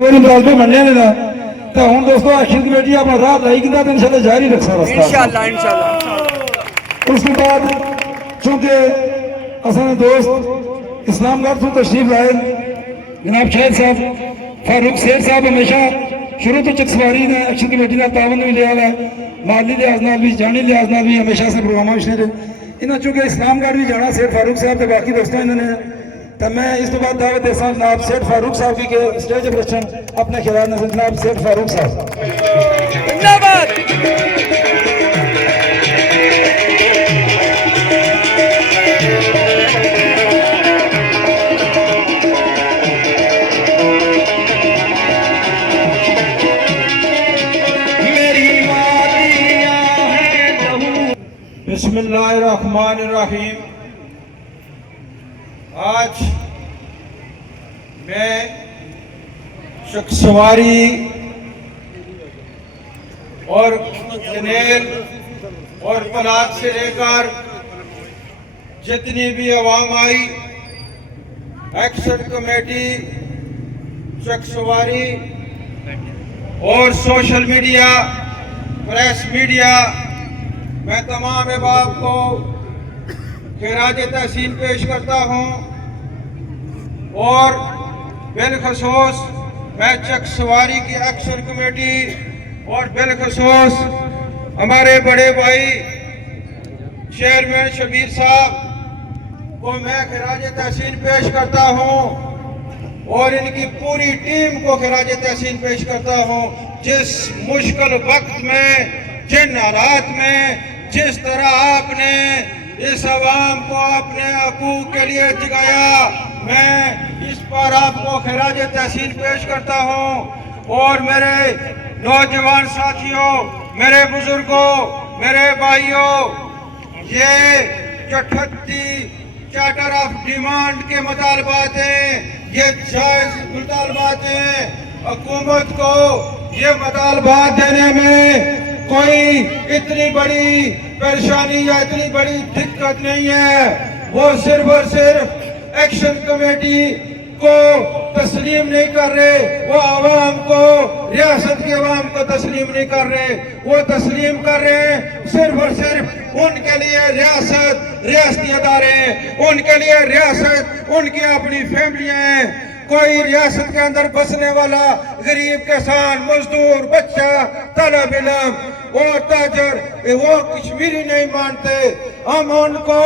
मुतालबे बनने देना तो हूँ दोस्तों आखिर कमेटी अपना राह लाई कि इंशाल्लाह जारी रखसा रास्ता इंशाल्लाह उसके बाद चूंकि असां दोस्त इस्लामगढ़ से तशरीफ लाए जनाब शाहिद साहब फारूक शेर साहब हमेशा शुरू तो चकसवारी ने अक्षर कमेटी का तावन भी लिया है माली लिहाज नाल भी जानी लिहाज नाल भी हमेशा से प्रोग्राम में इन्होंने चूंकि इस्लामगढ़ भी जाना शेर फारूक साहब के बाकी दोस्तों इन्होंने तो मैं इस तो बाद दावत देसा जनाब सेठ फारूक साहब की के स्टेज पर रचन अपने ख्याल नजर जनाब सेठ फारूक साहब जिंदाबाद। बिस्मिल्लाहिर्रहमानिर्रहीम। आज मैं शख्सवारी और जनेल और पलाक से लेकर जितनी भी अवाम आई, एक्शन कमेटी, शख्सवारी और सोशल मीडिया, प्रेस मीडिया, मैं तमाम अहबाब को खिराज तहसीन पेश करता हूँ और बिलखसूस मैं चकसवारी की एक्शन कमेटी और बिलखसूस हमारे बड़े भाई चेयरमैन शबीर साहब को मैं खिराज तहसीन पेश करता हूँ और इनकी पूरी टीम को खिराज तहसीन पेश करता हूँ। जिस मुश्किल वक्त में, जिन हालात में, जिस तरह आपने इस आवाम को अपने हकूक के लिए जगाया, मैं इस पर आपको खिराज तहसीन पेश करता हूँ। और मेरे नौजवान साथियों, मेरे बुजुर्गों, मेरे भाइयों, ये जो 38 चार्टर ऑफ डिमांड के मुतालबात हैं, ये जायज मुतालबात हैं। हुकूमत को ये मुतालबात देने में कोई इतनी बड़ी परेशानी या इतनी बड़ी दिक्कत नहीं है। वो सिर्फ और सिर्फ एक्शन कमेटी को तस्लीम नहीं कर रहे, वो आवाम को, रियासत के आवाम को तस्लीम नहीं कर रहे, वो तस्लीम कर रहे हैं सिर्फ और सिर्फ उनके लिए रियासत, रियासती अदारे, उनके लिए रियासत, उनकी अपनी फैमिलियां हैं। कोई रियासत के अंदर बसने वाला गरीब, किसान, मजदूर, बच्चा, तलब इल्म और ताजर, वो कश्मीरी नहीं मानते। हम उनको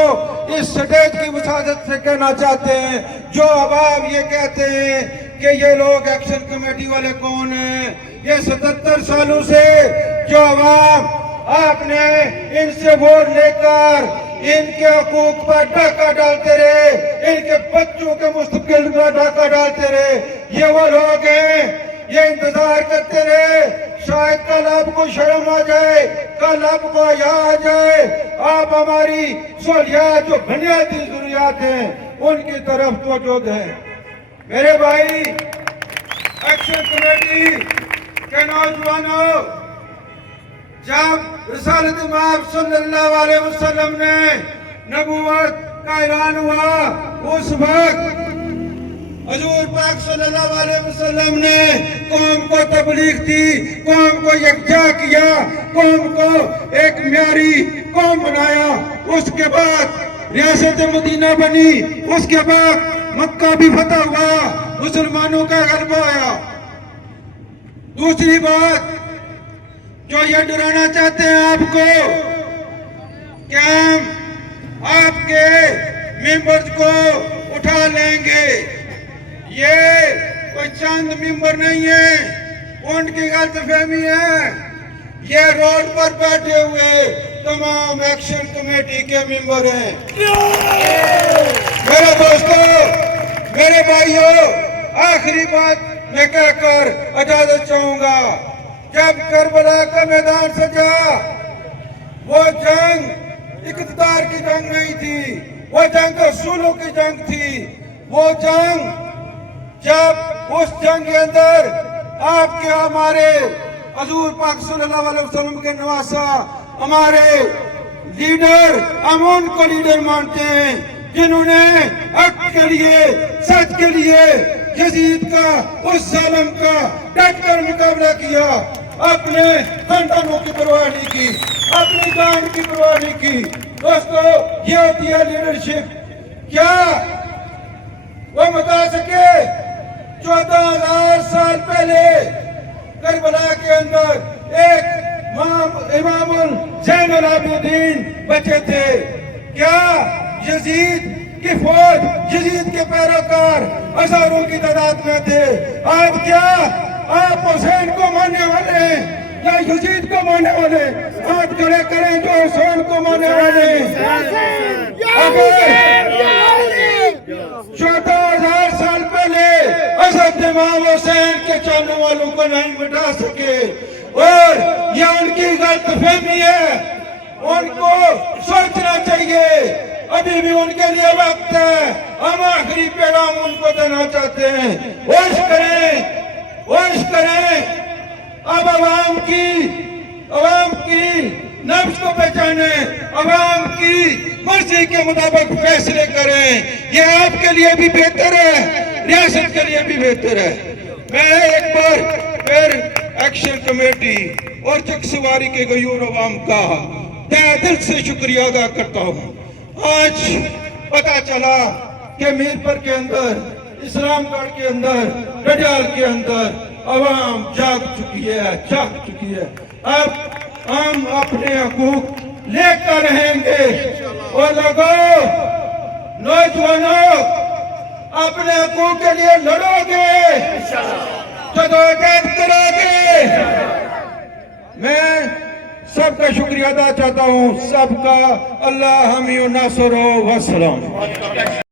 इस स्टेज की वसादत से कहना चाहते हैं, जो अवाम ये कहते हैं कि ये लोग एक्शन कमेटी वाले कौन हैं। ये 77 सालों से जो अवाम आपने इनसे वोट लेकर इनके हकूक पर डाका डालते रहे, इनके बच्चों के मुस्तकिल पर डाका डालते रहे, ये वो लोग हैं। ये इंतजार करते रहे शायद कल आपको शर्म आ जाए, कल आपको हया आ जाए, आप हमारी सहूलियात जो बुनियादी जरूरियात हैं उनकी तरफ तवज्जो दें। मेरे भाई एक्शन कमेटी के नौजवानों, जब रिसालत इमाम सल्लल्लाहु अलैहि वसल्लम ने नबूवत का ऐलान हुआ, उस वक्त हुजूर पाक सल्लल्लाहु अलैहि वसल्लम ने कौम को तबलीग दी, कौम को यकजा किया, कौम को एक म्यारी कौम बनाया। उसके बाद रियासत मदीना बनी, उसके बाद मक्का भी फतह हुआ, मुसलमानों का गलबा आया। दूसरी बात जो ये डराना चाहते हैं आपको, क्या हम आपके मेंबर्स को उठा लेंगे, ये कोई चंद मेंबर नहीं है, उनकी गलतफहमी है। ये रोड पर बैठे हुए तमाम एक्शन कमेटी के मेंबर हैं। मेरे दोस्तों, मेरे भाइयों, आखिरी बात मैं कहकर इजाजत चाहूंगा। जब करबला का मैदान सजा, वो जंग इक़्तिदार की जंग नहीं थी, वो जंग असूलों की जंग थी। वो जंग, जब उस जंग के अंदर आपके हमारे हुजूर पाक सल्लल्लाहु अलैहि वसल्लम के नवासा हमारे लीडर, हम उनको लीडर मानते हैं जिन्होंने हक के लिए, सच के लिए यजीद का, उस जालिम का डट कर मुकाबला किया, अपने खानदानों की परवाह नहीं की, अपनी जान की परवाह नहीं की। दोस्तों, ये होती है लीडरशिप। क्या वो बता सके 14,000 साल पहले करबला के अंदर एक इमामुल ज़ैनुल आबिदीन बचे थे? क्या यजीद की फौज, यजीद के पैरोकार हजारों की तादाद में थे? आज क्या आप हुसैन को मानने वाले हैं या यजीद को मानने वाले? हाथ खड़े करें जो हुसैन को मानने वाले। अगर 14,000 साल पहले हज़रत इमाम हुसैन के चाहने वालों को नहीं मिटा सके और ये उनकी गलतफहमी है, उनको सोचना चाहिए, अभी भी उनके लिए वक्त है। हम आखिरी पैगाम उनको देना चाहते हैं, होश करें, होश करें। अब आवाम की नफ्स को पहचाने, आवाम की मर्जी के मुताबिक फैसले करें। ये आपके लिए भी बेहतर है, रियासत के लिए भी बेहतर है। मैं एक बार फिर एक्शन कमेटी और चकसवारी के गयूर अवाम का तहे दिल से शुक्रिया अदा करता हूँ। आज पता चला कि मीरपुर के अंदर, इस्लामगढ़ के अंदर, रजाल के अंदर अवाम जाग चुकी है। अब हम अपने हकूक लेकर रहेंगे और लोगों, नौजवानों, अपने हकूक के लिए लड़ोगे, जदोजहद करोगे। मैं सबका शुक्रिया अदा चाहता हूँ, सबका। अल्लाह हमी नासरो वसलाम।